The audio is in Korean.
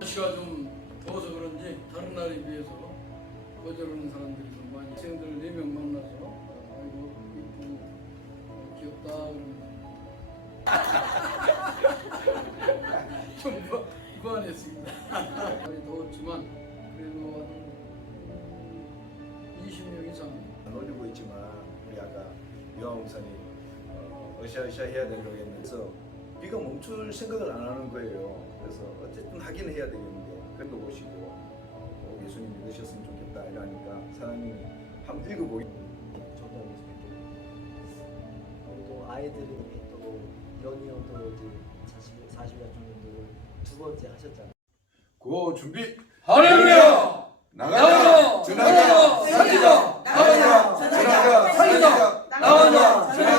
날씨가 좀 더워서 그런지 다른 날에 비해서 거절하는 사람들이 좀 많이 학생들 4명 만나서 어, 아이고 이쁘고 어, 귀엽다 그러면서. 좀 무- 무안했습니다. 많이 더웠지만 그래도 한 20명 이상. 안 올리고 있지만 우리 아까 유황홍산이 어, 으쌰으쌰 해야 되려고 했면서 비가 멈출 생각을 안 하는 거예요. 그래서 어쨌든 하긴 해야 되겠는데 그런 거 보시고 어, 꼭 예수님 믿으셨으면 좋겠다 이러니까 사장님이 한번 읽어보기 전달했습니다. 우리 또 아이들이 또 연이어도 이제 40, 40여 정도를 두 번째 하셨잖아요. 고 준비! 할렐루야! 나가자! 전하자! 살리자! 나가자! 전하자! 살리자! 살리자